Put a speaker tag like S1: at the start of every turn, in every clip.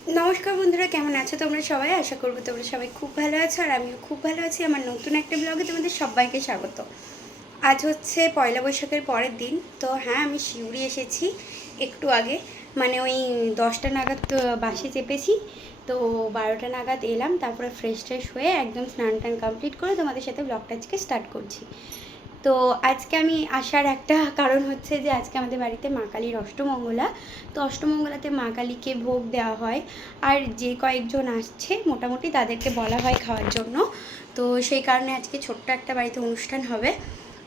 S1: নমস্কার বন্ধুরা, কেমন আছো তোমরা সবাই? আশা করব তোমরা সবাই খুব ভালো আছো আর আমিও খুব ভালো আছি। আমার নতুন একটা ব্লগে তোমাদের সবাইকে স্বাগত। আজ হচ্ছে পয়লা বৈশাখের পরের দিন, তো হ্যাঁ আমি শিউরি এসেছি একটু আগে। মানে ওই দশটা নাগাদ বাসে চেপেছি, তো বারোটা নাগাদ এলাম, তারপরে ফ্রেশ ট্রেশ হয়ে একদম স্নান টান কমপ্লিট করে তোমাদের সাথে ব্লগটা আজকে স্টার্ট করছি। তো আজকে আমি আসার একটা কারণ হচ্ছে যে আজকে আমাদের বাড়িতে মা কালীর অষ্টমঙ্গলা। তো অষ্টমঙ্গলাতে মা কালীকে ভোগ দেওয়া হয় আর যে কয়েকজন আসছে মোটামুটি তাদেরকে বলা হয় খাওয়ার জন্য। তো সেই কারণে আজকে ছোট্ট একটা বাড়িতে অনুষ্ঠান হবে।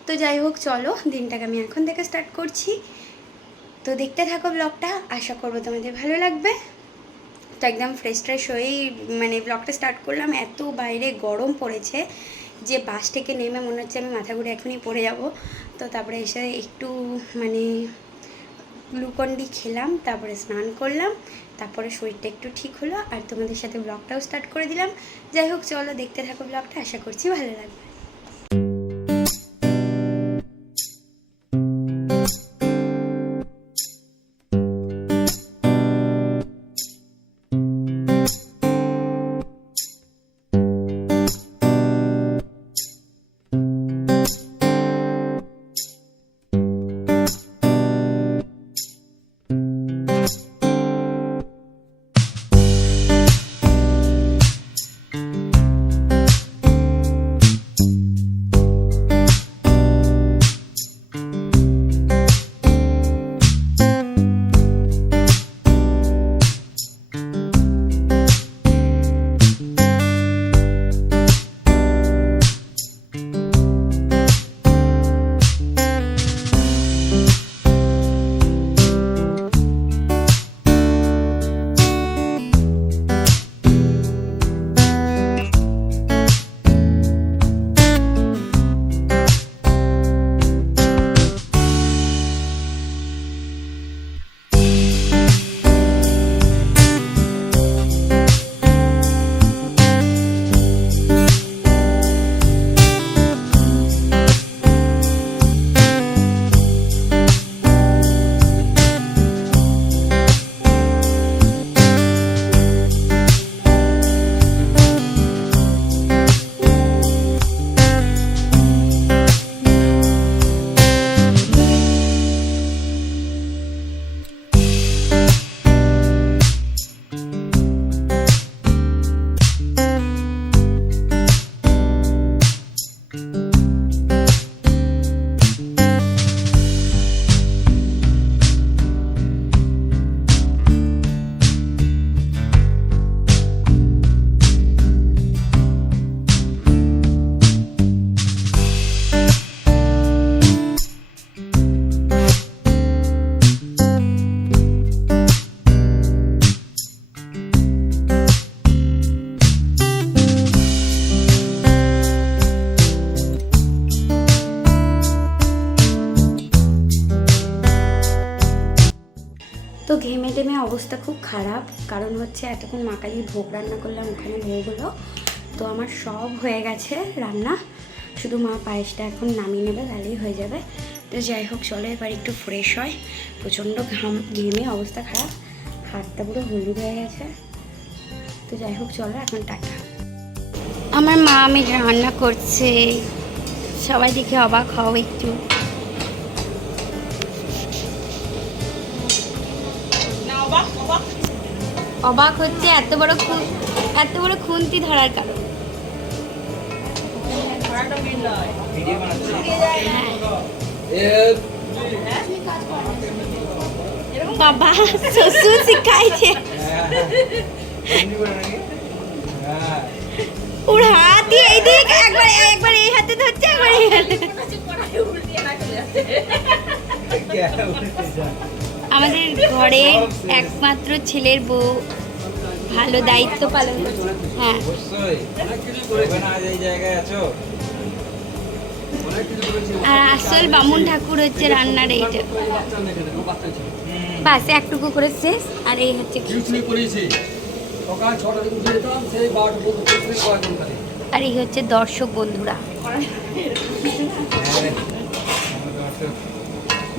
S1: তো যাই হোক, চলো দিনটাকে আমি এখন থেকে স্টার্ট করছি। তো দেখতে থাকো ব্লগটা আশা করব তোমাদের ভালো লাগবে। তো একদম ফ্রেশ ট্রেশ হয়েই মানে ব্লগটা স্টার্ট করলাম। এত বাইরে গরম পড়েছে। যে বাস থেকে নেমে মনে হচ্ছে আমি মাথা ঘুরে এখনই পড়ে যাব। তো তারপরে এসে একটু মানে গ্লুকন্ডি খেলাম, তারপরে স্নান করলাম, তারপরে শরীরটা একটু ঠিক হলো, আর তোমাদের সাথে ব্লগটাও স্টার্ট করে দিলাম। যাই হোক, চলো দেখতে থাকো ব্লগটা আশা করছি ভালো লাগবে। কারণ হচ্ছে এতক্ষণ মাকালির ভোগ রান্না করলাম, ওখানে হয়ে গেলো তো আমার সব হয়ে গেছে রান্না। শুধু মা পায়েসটা এখন নামিয়ে নেবে, তাহলেই হয়ে যাবে। তো যাই হোক, চলো এবার একটু ফ্রেশ হয়। প্রচণ্ড ঘাম, ঘেমে অবস্থা খারাপ। হাতটা পুরো হলুদ হয়ে গেছে। তো যাই হোক, চলো এখন টাটা। আমার মা আমি রান্না করছে। সবাই দেখে অবাক হও একটু। অবাক হচ্ছে এত বড় খুন এত বড় খুন্তি ধরার কারণ। বাবা শ্বশুর শিখাইছে। ওর হাত এই দিক একবার একবার এই হাতে ধরছে একবার এই হাতে আমাদের ঘরের একমাত্র ছেলের বউ ভালো দায়িত্ব পালন করছে। হ্যাঁ। আর আসল বামুন ঠাকুর হচ্ছে রান্নার এইটা। বাস একটুকু করে শেষ। আর এই হচ্ছে আর এই হচ্ছে দর্শক বন্ধুরা।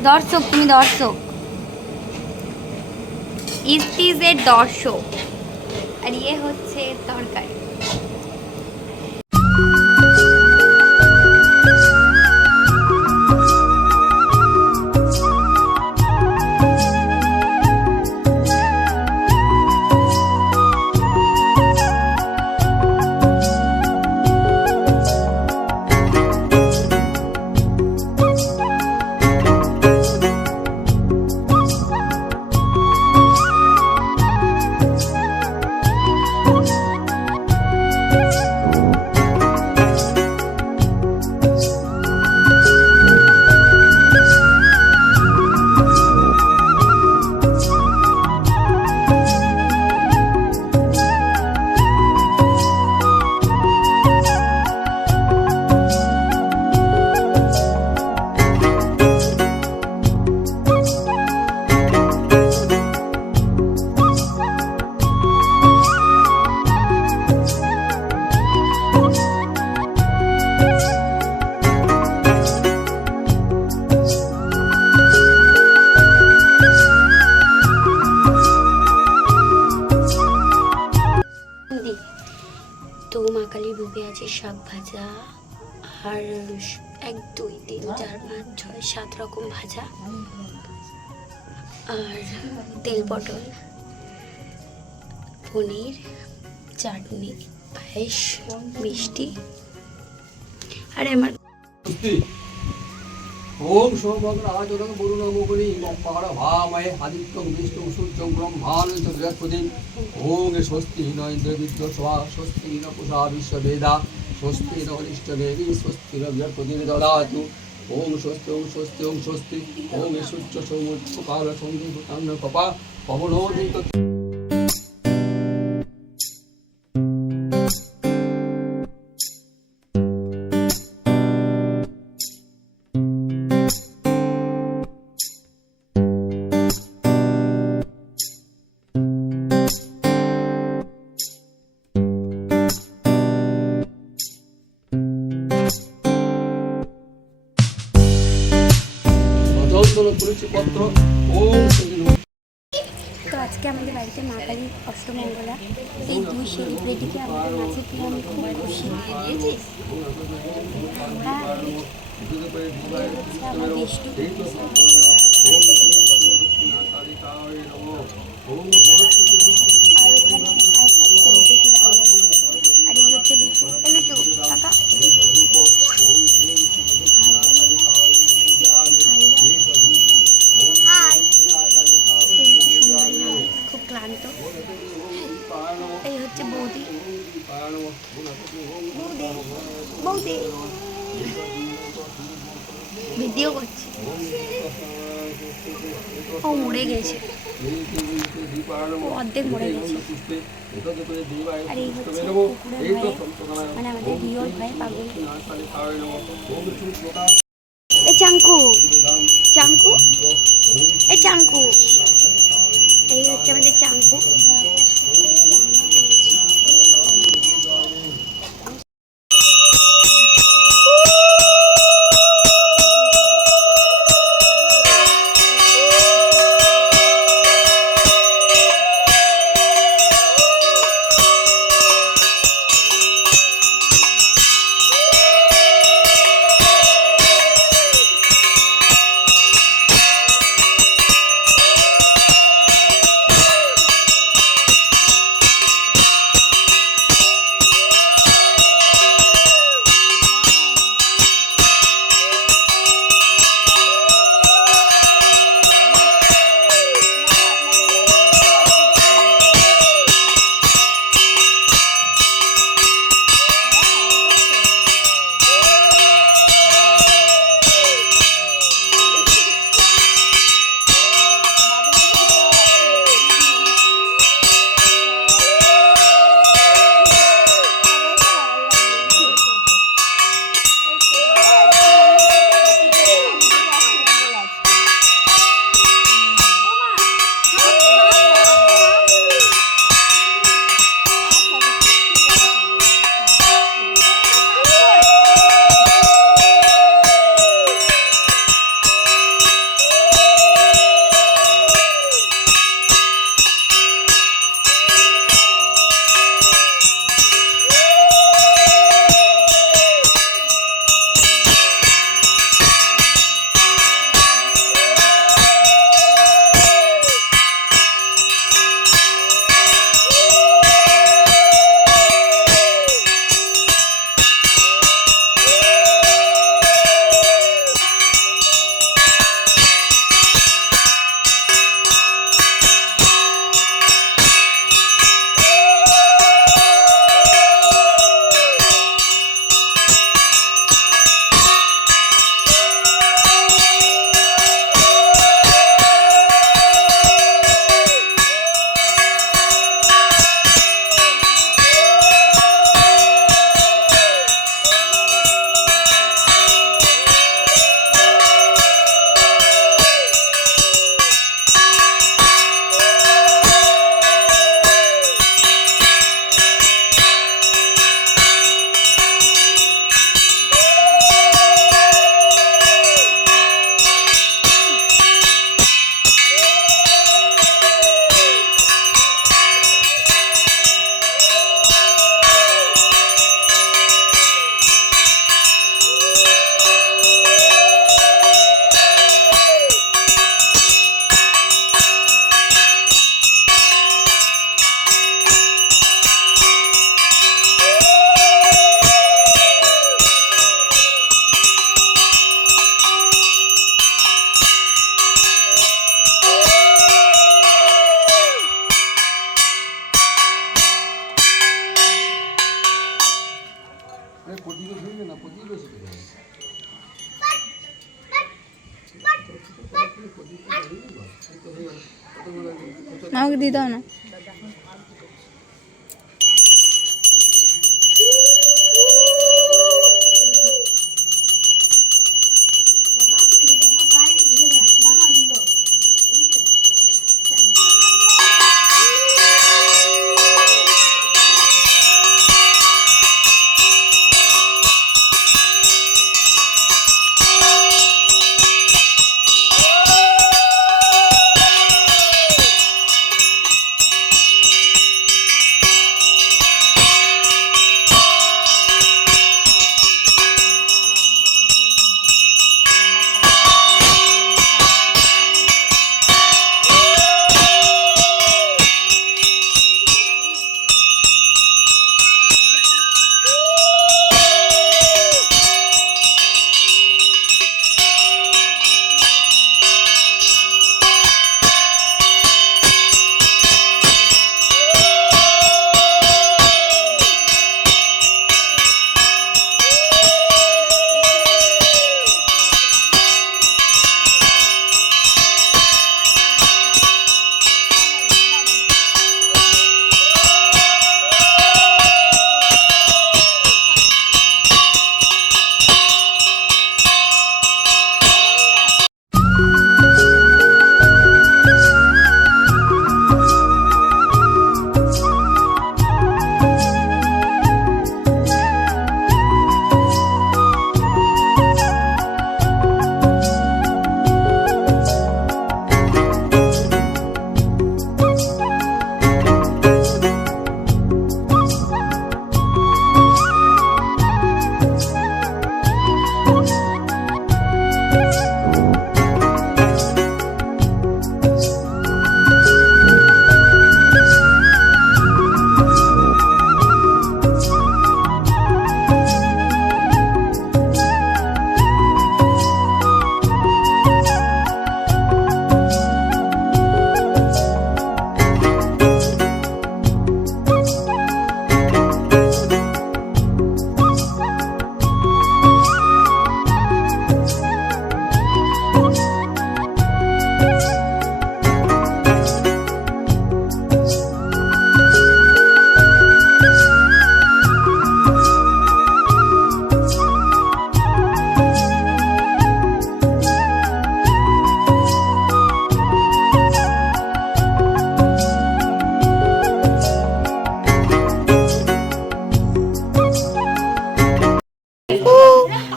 S1: দর্শক তুমি দর্শক। ইস্তিজের দর্শক। আর ইয়ে হচ্ছে তরকারি। সাত রকম ভাজা আর তেল পটল, পনির, চাটনি, পায়েস, মিষ্টি আর আমার
S2: ওম সৌভদ্রাজনং বরুণমুগুনি মম্পার ভাময়ে আদিত্যং বিষ্ণু সূর্যং ব্রহ্মানন্দ বৃহস্পতি। ওম স্বস্তি ন ইন্দ্র বিদ্য স্বা স্বস্তি ন পুষা স্বস্তি অনিষ্ট দেবী, স্বস্তি ন বৃহস্পতি ওম স্বস্তি ওম স্বস্তি ওম স্বস্তি। ওম সূর্য সৌম কাল সন্ধি কপা পবনোদিত
S1: অষ্টমঙ্গলা এই দুই সেলিব্রিটিকে আমাদের মাঝে পেয়ে আমি খুব খুশি হ্যাঁ আমার বেষ্টু আর এখানে আর সব সেলিব্রিটি দাঁড়িয়ে আছে আর এই হচ্ছে লুচু এ লুচু কাকা হাই এই হচ্ছে সুন্দরী নারী, খুব ক্লান্ত এই হচ্ছে বৌদি বৌদি ভিডিও করছে ও মরে গেছে। ও অর্ধেক মরে গেছে। আর এই হচ্ছে কুকুরের ভয়ে। মানে আমাদের রিওর ভয়ে পাগল। এ চাঙ্কু। চাঙ্কু? এ চাঙ্কু। এই হচ্ছে আমাদের চাঙ্কু।
S3: প্রতিবেশ হইবে না প্রতিবেশ হইবে না
S1: দিদাও না।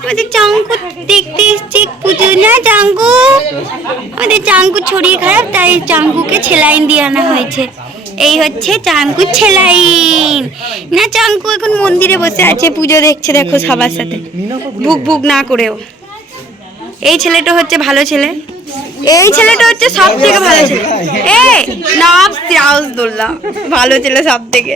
S1: আমাদের চাঙ্কু দেখতে এসছে পুজো না চাঙ্কু আমাদের চাঙ্কু ছড়িয়ে খারাপ, তাই চাঙ্কুকে ছেলাইন দিয়ে আনা হয়েছে। এই হচ্ছে চাঙ্কু ছেলাইন। না চাঙ্কু এখন মন্দিরে বসে আছে, পুজো দেখছে, দেখো সবার সাথে। ভুক ভুক না করেও। এই ছেলেটা হচ্ছে ভালো ছেলে। এই ছেলেটা হচ্ছে সব থেকে ভালো ছেলে। এ না সিরাউদ্দোল্লা ভালো ছেলে সব থেকে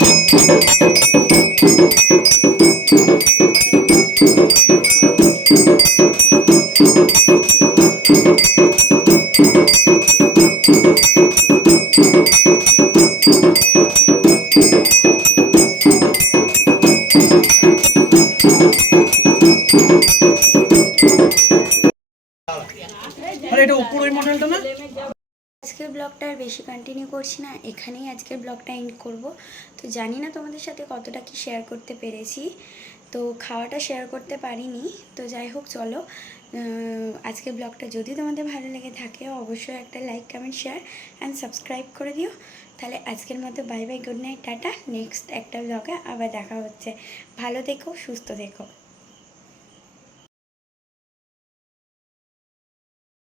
S1: আজকের ব্লগটা আর বেশি কন্টিনিউ করছি না, এখানেই আজকের ব্লগটা এন্ড করব। তো জানি না তোমাদের সাথে কতটা কি শেয়ার করতে পেরেছি, তো খাওয়াটা শেয়ার করতে পারিনি। তো যাই হোক, চলো আজকের ব্লগটা যদি তোমাদের ভালো লেগে থাকে, অবশ্যই একটা like comment share and subscribe করে দিও। তাহলে আজকের মতো bye bye good night tata. Next একটা ব্লগে আবার দেখা হচ্ছে। ভালো থেকো, সুস্থ থেকো।